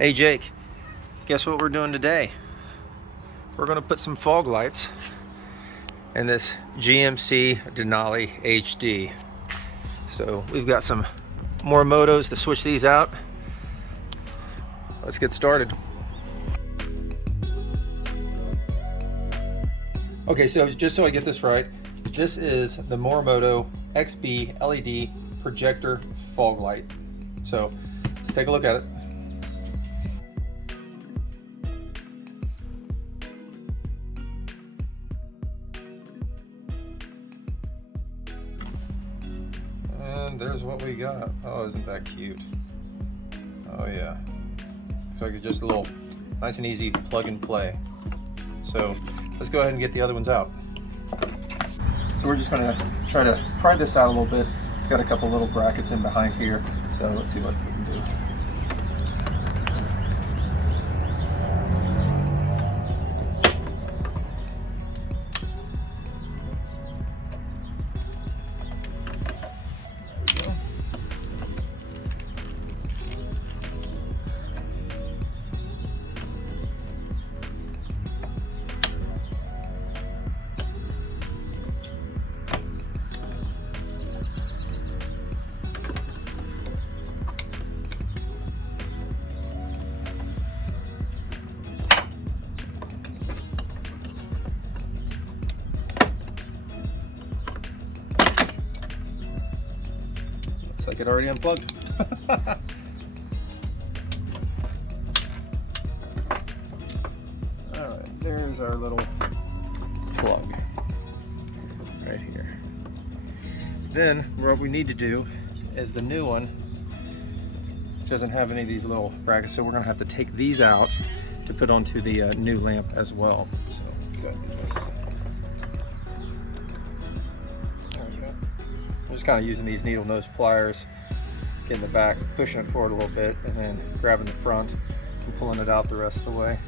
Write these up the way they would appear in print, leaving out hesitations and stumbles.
Hey Jake, guess what we're doing today? We're going to put some fog lights in this GMC Denali HD. So we've got some Morimotos to switch these out. Let's get started. Okay, so just so I get this right, this is the Morimoto XB LED projector fog light. So let's take a look at it. And there's what we got. Oh, isn't that cute? Oh yeah. So it's just a little nice and easy plug and play. So let's go ahead and get the other ones out. So we're just gonna try to pry this out a little bit. It's got a couple little brackets in behind here. So let's see what we can do. Looks like it already unplugged. Alright, there's our little plug right here. Then what we need to do is the new one doesn't have any of these little brackets, so we're going to have to take these out to put onto the new lamp as well. So let's go do this. There we go. I'm just kind of using these needle nose pliers, getting the back, pushing it forward a little bit, and then grabbing the front and pulling it out the rest of the way.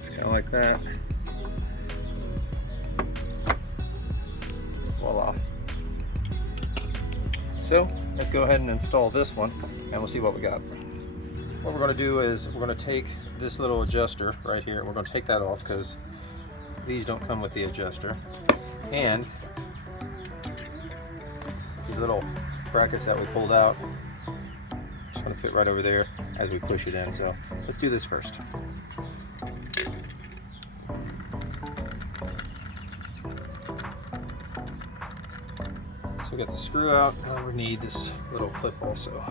Just kind of like that. Voila. So let's go ahead and install this one and we'll see what we got. What we're going to do is we're going to take this little adjuster right here. We're going to take that off because these don't come with the adjuster. And these little brackets that we pulled out just going to fit right over there as we push it in. So let's do this first. So we got the screw out. Now we need this little clip also.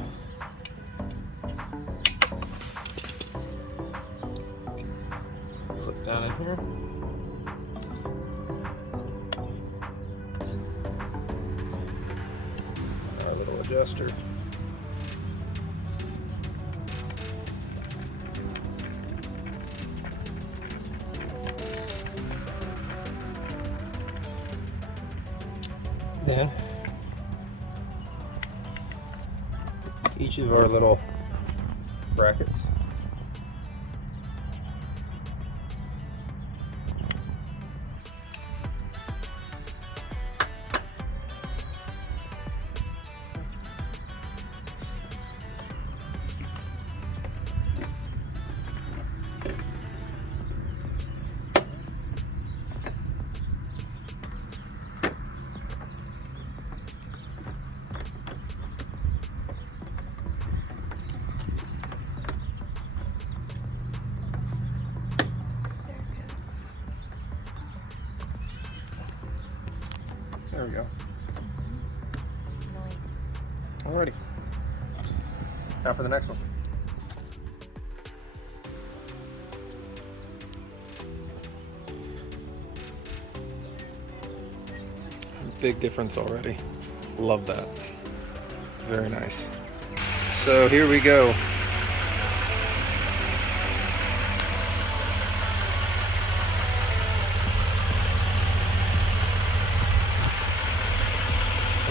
Clip down in here. Our little adjuster. Then each of our little brackets. There we go. Alrighty. Now for the next one. Big difference already. Love that. Very nice. So here we go.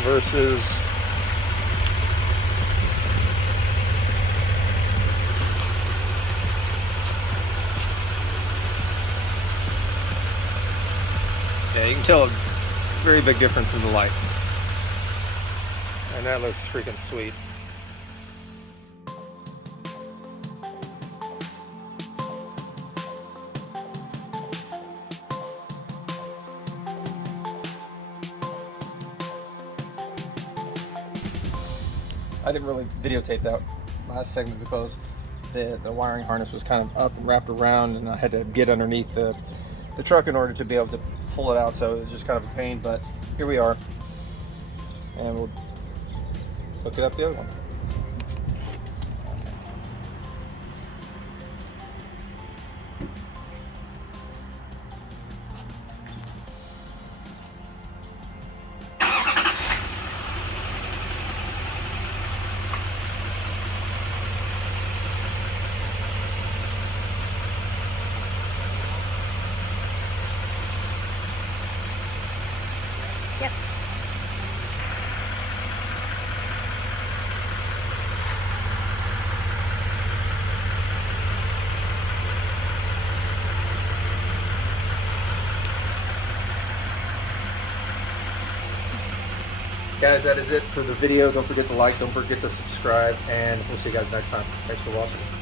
Versus yeah, you can tell a very big difference in the light. And that looks freaking sweet. I didn't really videotape that last segment because the wiring harness was kind of up and wrapped around, and I had to get underneath the truck in order to be able to pull it out, so it was just kind of a pain, but here we are. And we'll hook it up the other one. Yep. Guys, that is it for the video. Don't forget to like, don't forget to subscribe, and we'll see you guys next time. Thanks for watching.